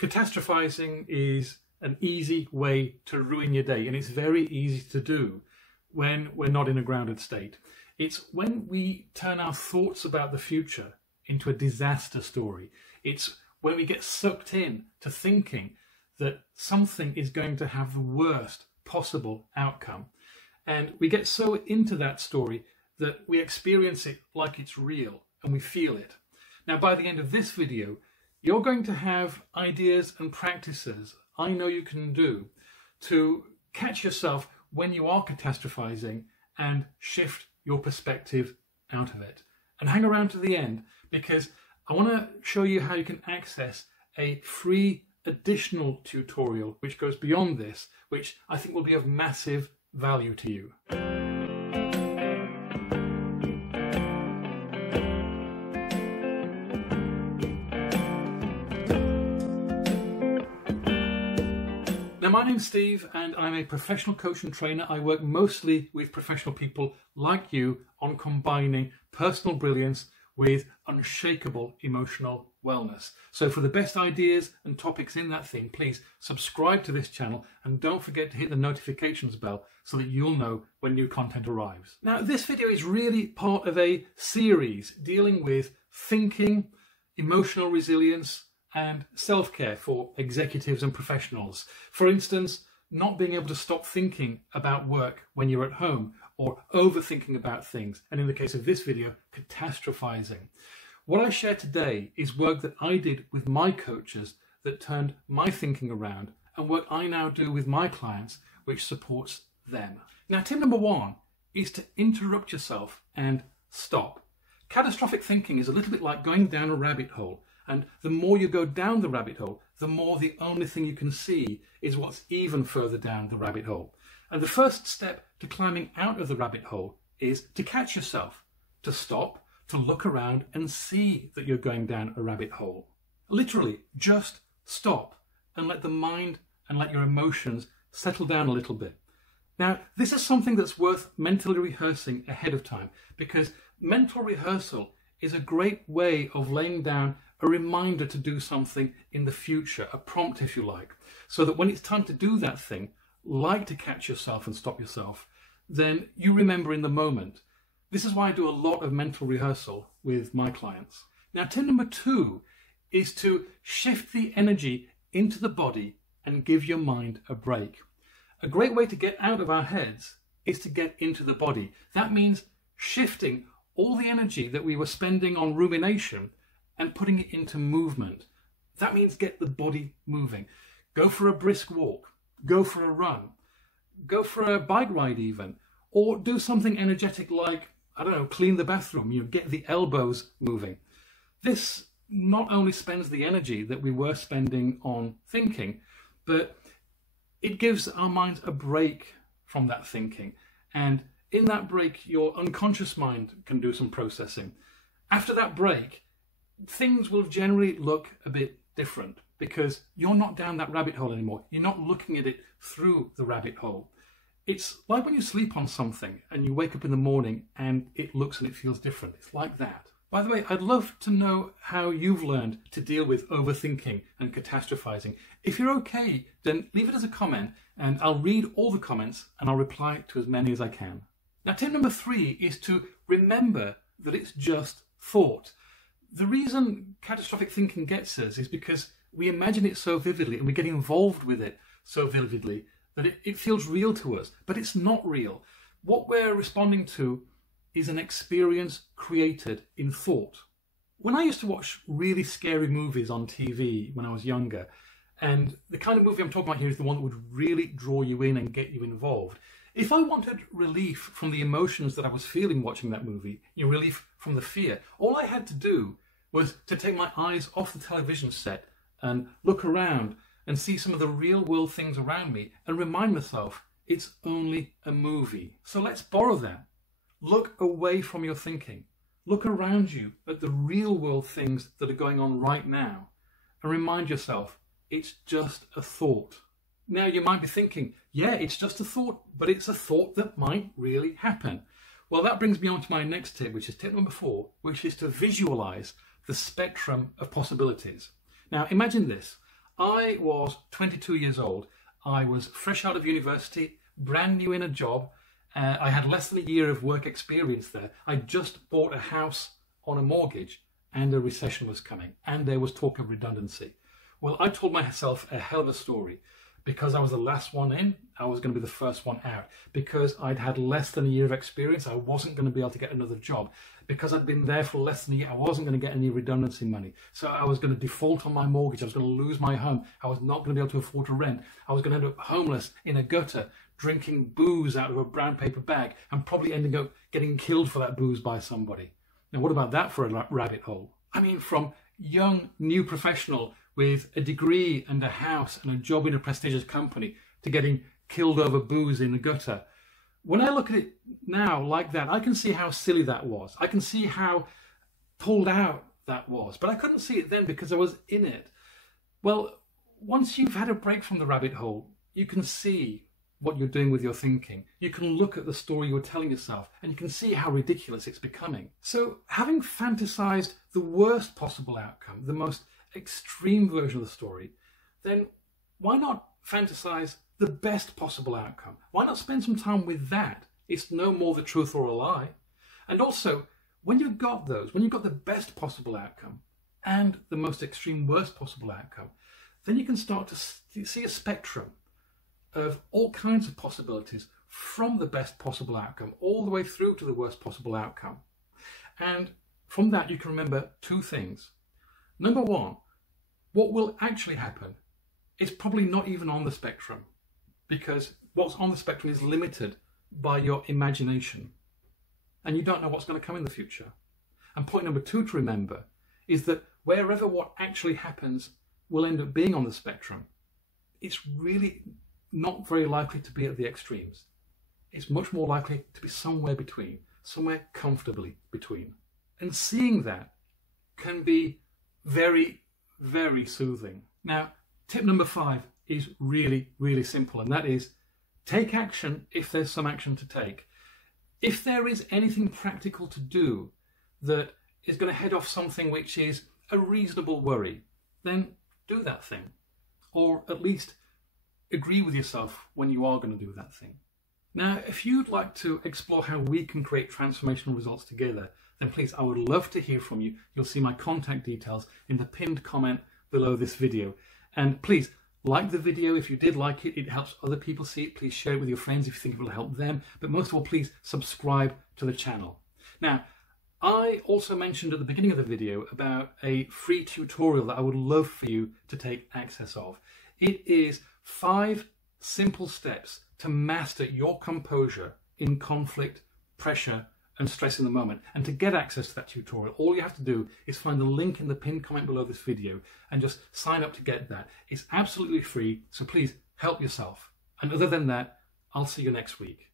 Catastrophizing is an easy way to ruin your day, and it's very easy to do when we're not in a grounded state. It's when we turn our thoughts about the future into a disaster story. It's when we get sucked in to thinking that something is going to have the worst possible outcome. And we get so into that story that we experience it like it's real and we feel it. Now, by the end of this video, you're going to have ideas and practices I know you can do to catch yourself when you are catastrophizing and shift your perspective out of it. And hang around to the end, because I want to show you how you can access a free additional tutorial which goes beyond this, which I think will be of massive value to you. Now, my name's Steve and I'm a professional coach and trainer. I work mostly with professional people like you on combining personal brilliance with unshakable emotional wellness. So for the best ideas and topics in that theme, please subscribe to this channel and don't forget to hit the notifications bell so that you'll know when new content arrives. Now, this video is really part of a series dealing with thinking, emotional resilience, and self-care for executives and professionals. For instance, not being able to stop thinking about work when you're at home, or overthinking about things, and in the case of this video, catastrophizing. What I share today is work that I did with my coaches that turned my thinking around, and work I now do with my clients which supports them. Now, tip number one is to interrupt yourself and stop. Catastrophic thinking is a little bit like going down a rabbit hole. And the more you go down the rabbit hole, the more the only thing you can see is what's even further down the rabbit hole. And the first step to climbing out of the rabbit hole is to catch yourself, to stop, to look around and see that you're going down a rabbit hole. Literally, just stop and let the mind and let your emotions settle down a little bit. Now, this is something that's worth mentally rehearsing ahead of time, because mental rehearsal is a great way of laying down a reminder to do something in the future, a prompt if you like, so that when it's time to do that thing, like to catch yourself and stop yourself, then you remember in the moment. This is why I do a lot of mental rehearsal with my clients. Now, tip number two is to shift the energy into the body and give your mind a break. A great way to get out of our heads is to get into the body. That means shifting all the energy that we were spending on rumination and putting it into movement. That means get the body moving. Go for a brisk walk, go for a run, go for a bike ride even, or do something energetic like, I don't know, clean the bathroom, get the elbows moving. This not only spends the energy that we were spending on thinking, but it gives our minds a break from that thinking. And in that break, your unconscious mind can do some processing. After that break, things will generally look a bit different because you're not down that rabbit hole anymore. You're not looking at it through the rabbit hole. It's like when you sleep on something and you wake up in the morning and it looks and it feels different. It's like that. By the way, I'd love to know how you've learned to deal with overthinking and catastrophizing. If you're okay, then leave it as a comment and I'll read all the comments and I'll reply to as many as I can. Now, tip number three is to remember that it's just thought. The reason catastrophic thinking gets us is because we imagine it so vividly and we get involved with it so vividly that it feels real to us, but it's not real. What we're responding to is an experience created in thought. When I used to watch really scary movies on TV when I was younger, and the kind of movie I'm talking about here is the one that would really draw you in and get you involved. If I wanted relief from the emotions that I was feeling watching that movie, relief from the fear, all I had to do was to take my eyes off the television set and look around and see some of the real world things around me and remind myself it's only a movie. So let's borrow that. Look away from your thinking. Look around you at the real world things that are going on right now and remind yourself it's just a thought. Now you might be thinking, yeah, it's just a thought, but it's a thought that might really happen. Well, that brings me on to my next tip, which is tip number 4, which is to visualize the spectrum of possibilities. Now, imagine this. I was 22 years old. I was fresh out of university, brand new in a job. I had less than a year of work experience there. I just bought a house on a mortgage and a recession was coming and there was talk of redundancy. Well, I told myself a hell of a story. Because I was the last one in, I was going to be the first one out. Because I'd had less than a year of experience, I wasn't going to be able to get another job. Because I'd been there for less than a year, I wasn't going to get any redundancy money. So I was going to default on my mortgage. I was going to lose my home. I was not going to be able to afford to rent. I was going to end up homeless in a gutter, drinking booze out of a brown paper bag, and probably ending up getting killed for that booze by somebody. Now, what about that for a rabbit hole? I mean, from young, new professional with a degree and a house and a job in a prestigious company to getting killed over booze in the gutter. When I look at it now like that, I can see how silly that was. I can see how pulled out that was, but I couldn't see it then because I was in it. Well, once you've had a break from the rabbit hole, you can see what you're doing with your thinking. You can look at the story you're telling yourself and you can see how ridiculous it's becoming. So having fantasized the worst possible outcome, the most extreme version of the story, then why not fantasize the best possible outcome? Why not spend some time with that? It's no more the truth or a lie. And also, when you've got those, when you've got the best possible outcome and the most extreme worst possible outcome, then you can start to see a spectrum of all kinds of possibilities from the best possible outcome all the way through to the worst possible outcome. And from that you can remember two things. Number one, what will actually happen is probably not even on the spectrum, because what's on the spectrum is limited by your imagination and you don't know what's going to come in the future. And point number two to remember is that wherever what actually happens will end up being on the spectrum, it's really not very likely to be at the extremes. It's much more likely to be somewhere between, somewhere comfortably between. And seeing that can be very, very soothing. Now, tip number 5 is really, really simple, and that is take action if there's some action to take. If there is anything practical to do that is going to head off something which is a reasonable worry, then do that thing. Or at least agree with yourself when you are going to do that thing. Now, if you'd like to explore how we can create transformational results together, then please, I would love to hear from you. You'll see my contact details in the pinned comment below this video. And please, like the video if you did like it. It helps other people see it. Please share it with your friends if you think it will help them. But most of all, please subscribe to the channel. Now, I also mentioned at the beginning of the video about a free tutorial that I would love for you to take access of. It is 5 simple steps to master your composure in conflict, pressure, and stress in the moment. And to get access to that tutorial, all you have to do is find the link in the pinned comment below this video and just sign up to get that. It's absolutely free, so please help yourself. And other than that, I'll see you next week.